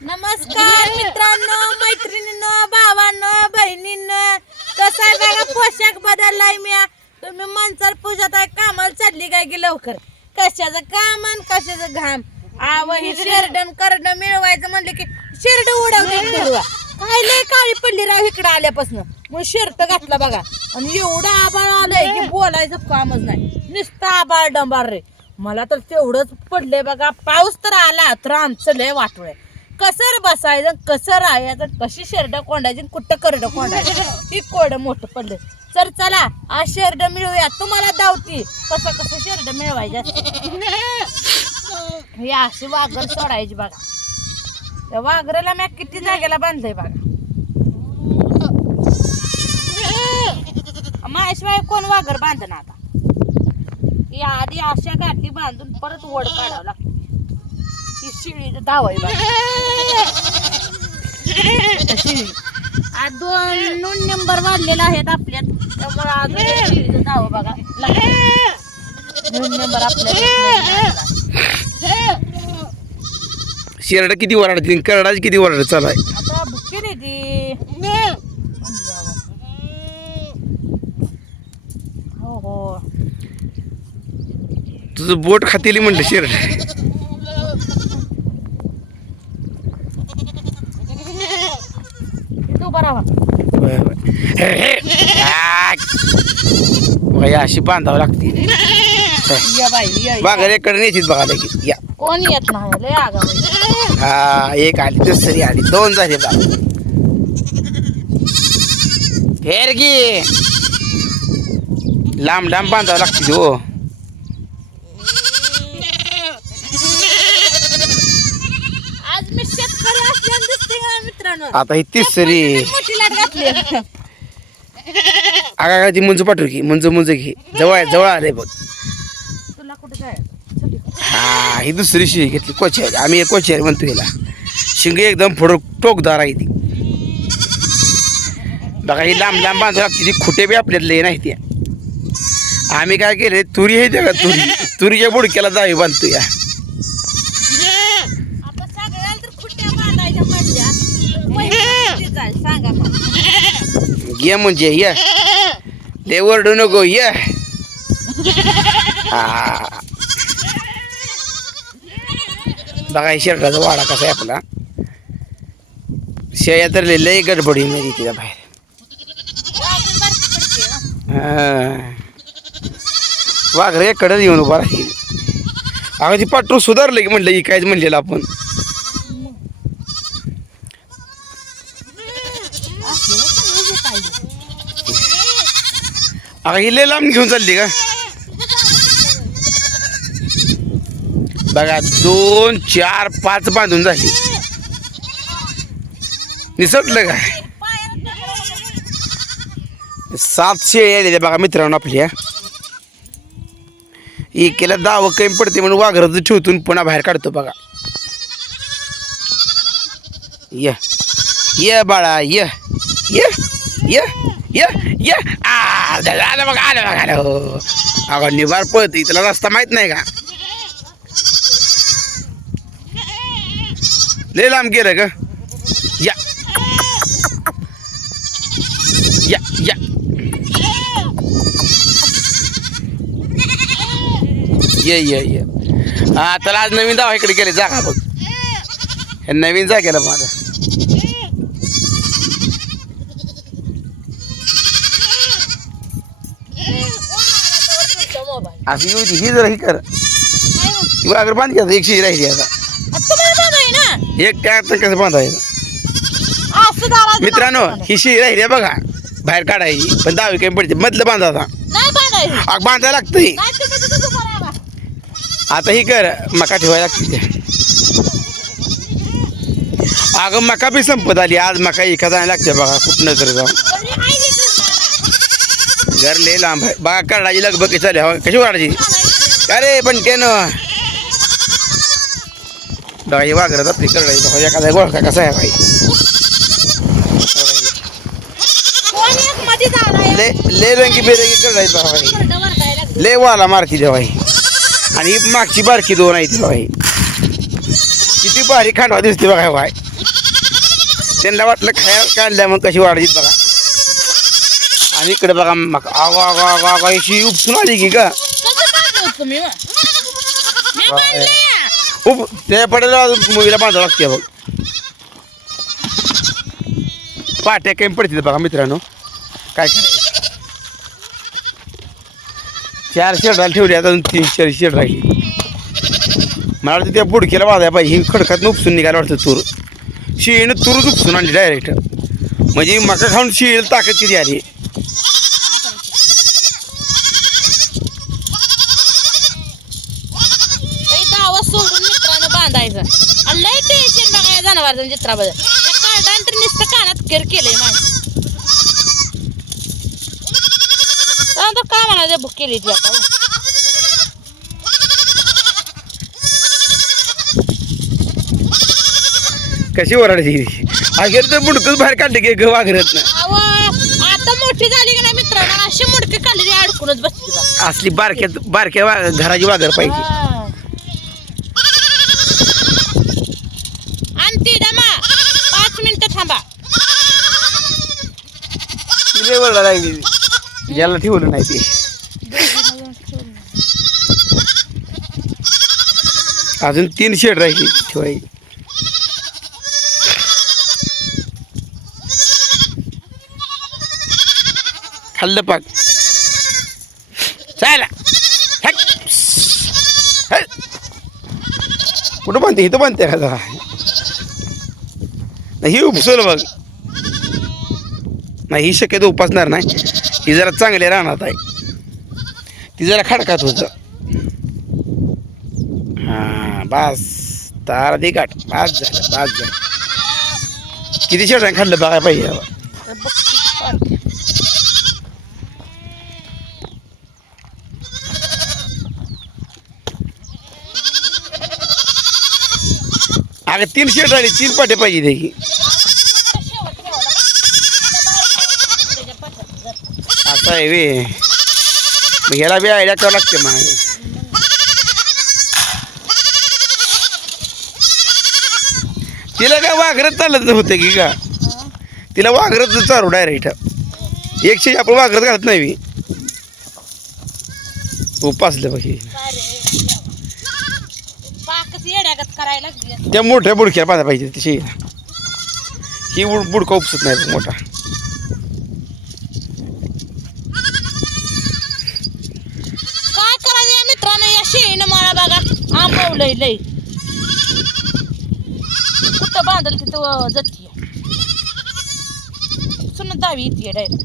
नमस्कार मित्रांनो मैत्रिणींनो भावांनो बहिणींनो कसं आहे बघा पोशाख बदललाय मी तुम्ही माणसाला पूजात आहे कामाला चालली काय की लवकर? कशाचं काम आणि कशाचं घाम? आव ही शेरडन करडन मिळवायचं म्हणलं की शेरड फिरवा. काय लय काळी पडली राव इकडं आल्यापासून. मग शर्ट घातला बघा. आणि एवढं आबाळ आलंय की बोलायचं कामच नाही. नुसतं आबाळ डंबार रे. मला तर तेवढंच पडलंय बघा. पाऊस तर आला तर आमचं लय वाटोय कसं बसायचं कसं राहायचं कशी शेरड कोंडायची कुठं करड कोंडायचं? ही कोड मोठं पडलं. तर चला आज शेरड मिळूया. तुम्हाला दावती. कसं कसं शेरड मिळवायचं? हे अशी वाघर सोडायची बघा. त्या वाघराला मी किती जागेला बांधलंय बघा. माझ्याशिवाय कोण वाघर बांधन आता? ही आधी अशा गाठी बांधून परत वड काढावं लागते. ही शिळी धाव आहे बघा शिळी आज दोन नोंद नंबर वाढलेला आहेत आपल्यात. त्यामुळे शिळीचं धाव बघा. नंबर आपल्याला शेरडा किती वराडते करडाची किती वराड चालू आहे? आता ती. हो हो. तुझं बोट खातेली म्हणलं शेरड. बाई अशी बांधावं लागते. या बाई या या. नेशीत बघा लगेच. या. कोण येत नाही लय हा एक आली दुसरी आली दोन झाले बा फेर गी. लांब लांब बांधावं लागते हो. आज मी शेतकरी असल्यानं दिसते का मित्रांनो आता ही तिसरी. घातली. आगा ती मुंज पाठवू की मुंज मुंज घे. जवळ जवळ आले बघ. हा ही दुसरी शिळी घेतली कोचेरी. आम्ही कोचेरी म्हणतो हिला. शिंग एकदम फोडो टोकदार आहे ती. बघा ही लांब लांब बांधावं लागते. ती खुटे बी आपल्यातले नाही त्या आम्ही काय केले तुरी आहे का तुरी? तुरीच्या बुडक्याला जावी बांधतो या आता सगळ्याला तर खुट्ट्या बांधायच्या पडल्या पैसे किती जाईल सांगा मग ये म्हणजे ये। ले ओरडू नको ये। बघा ही वाडा कसा आहे आपला. शेया तर लय- गडबडी नाही तिला बाहेर. हा. वाघरे कडे येऊन उभा राहील. अगं ती पाठवून सुधारलं की म्हणलं की कायच म्हणलेलं आपण असलं सगळं जे पाहिजे. अगं ही लांब घेऊन चालली का? बघा दोन चार पाच बांधून झाली. निसटलं काय? सातशे यायले ते बघा मित्रांनो आपल्या. एकेला दावं कमी पडते म्हणून वाघराचं ठेवतून पुन्हा बाहेर काढतो बघा. ये. ये बाळा ये. ये ये ये. ये. आ, आलं बघा आलं बघा आलं हो अगं निवार पळते इथला रस्ता माहीत नाही का? लय लांब गेलं ग. या. या या. ये ये ये. हा त्याला आज नवीन दावा इकडे गेले. जागा बघ. हे नवीन जागेला माझा. येऊ दे ही जरा ही कर. हो? ती वागर बांध घ्या एकशे राहिली आता. एक काय आता कसं बांधायचं? मित्रांनो. ही शिळी राहिली आहे बघा. बाहेर काढायची पण दहावी काही पडते. मधलं बांधा आता. नाही बांधायचं. आग बांधायला लागतंय नाही तुम्ही तिथं उभं राहा बा. आता ही कर. मका ठेवायला लागते अगं मका बी संपत आली. आज मका जायला लागते बघा. कुठनं तर जाऊन. घरी? लय लांब आहे. बघा करडाची लगबग कशी चालली हवा कशी वाढायची? अरे पण त्यानं बघा ही वागरत आपली करडाची बघा एखादा गोळका कसा आहे भाई ले ले रंगी बेरंगी करडाची बघा भाई. लय वाला मारती देवा ही आणि मागची बारकी दोन आहे ती ही किती भारी खांडवा दिसते बघा भाई त्यांना वाटलं खायला काढल्या मग कशी वाढली बघा. आणि इकडे बघा मग आवा आवा आवा आवा अशी उपसून आली की का तुम्ही उप ते पडेला मुलीला बांधावं लागते बघ. पाट्या कमी पडतील बघा मित्रांनो. काय काय? चार शेड ठेवली आता अजून तीन चार शेड राहिली. मला वाटतं त्या बुडकीला बांधायला पाहिजे. ही खडकात उपसून निघायला वाटतं तूर. शिळीनं तूरच उपसून आणली डायरेक्ट म्हणजे मका खाऊन शिळीला ताकद किती आली लई दावा सोडून मित्रानं बांधायचं आणि लय टेन्शन बघा या जनावरांचं चित्राबद्दल. कार्डाने तर नुसतं कानात केर केलंय माझ्या आता काय म्हणायचं बुक केली ती आता. कशी ओरडायची अखेर तर बुडकच बाहेर काढले की ग वागरत ना अहो, आता मोठी झाली की नाही मित्रांनो अशी मोठी काढली अडकूनच बसली असली बारक्यात बारक्या वा घराची वागर पाहिजे हा. आणि ती दमा पाच मिनिटं थांबा लय लागली याला ठेवलं नाही ते. अजून तीन शेड राहिली ठेवायची. खाल्लं पाक. चायला कुठं बांधते? इथं बांधते का? जरा नाही ही उपसल बघ. नाही ही शक्यतो उपासणार नाही. ही जरा चांगली राहणार आहे. ती जरा खडकात होत. हा बस. तारा दे गाठ. पाच झालं बास झालं. किती शेट खाल्लं बघायला पाहिजे अगं तीन शेट आली तीन पाटे पाहिजे त्याची असं आहे वे मग ह्याला बी आयडिया करावं लागते मग. तिला काय वाघरत चालत होतं की का? तिला वाघरत चालू डायरेक्ट एकशे आपण वाघरत घालत नाही मी उपासलं लागली. त्या मोठ्या बुडक्या पाहिजे पाहिजे तशी. ही बुड बुडका उपसत नाही मोठा काय करायचं या मित्रांनो या शेळीनं मला आंबवलंय लय. कुठं बांधल तिथं जाती सुन दावी येते डायरेक्ट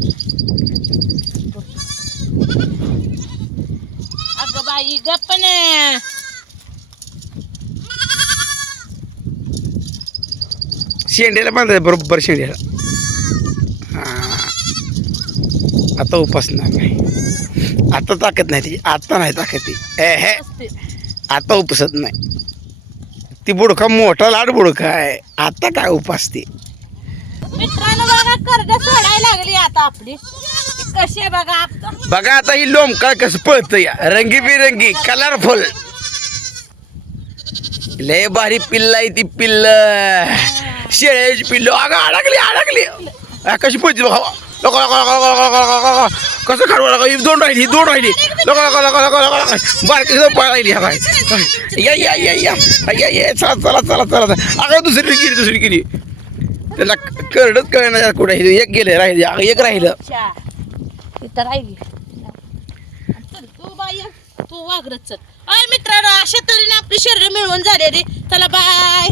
अगं बाई गप्पन शेंड्याला बांधायचं बरोबर शेंड्याला. हा. आता उपासणार नाही. आता ताकद नाही ती. आता नाही ताकद ती. ए हे. आता उपसत नाही. ती बुडका मोठा लाड बुडका आहे. आता काय उपासते मित्रांनो बघा करड सोडायला लागली आता आपली. ती कशी आहे बघा बघा आता ही लोमका कसं पळतं या. रंगीबिरंगी कलरफुल लय भारी पिल्ला आहे ती पिल्ल. शेळ्याची पिल्ल. अगं अडकली अडकली. आ, कशी पळते बघा. लोक लोक लोक लोक लोक लोक लोक. कसं खाडवा लागा ही दोन राहिली दोन राहिली. लगा लगा लगा लगा लगा लगा. बारकी पळ राहिली हा काय? या या या या. या या चला चला चला चला. अगं दुसरी गेली दुसरी गेली. त्याला करडच कळणार कुठे एक गेले राहिले. अगं, एक राहिलं. इथं राहिली. तू बाई तू वागरत चल. मित्रांनो अशा तऱ्हेने आपली शरीर मिळवून झालेली. चला बाय.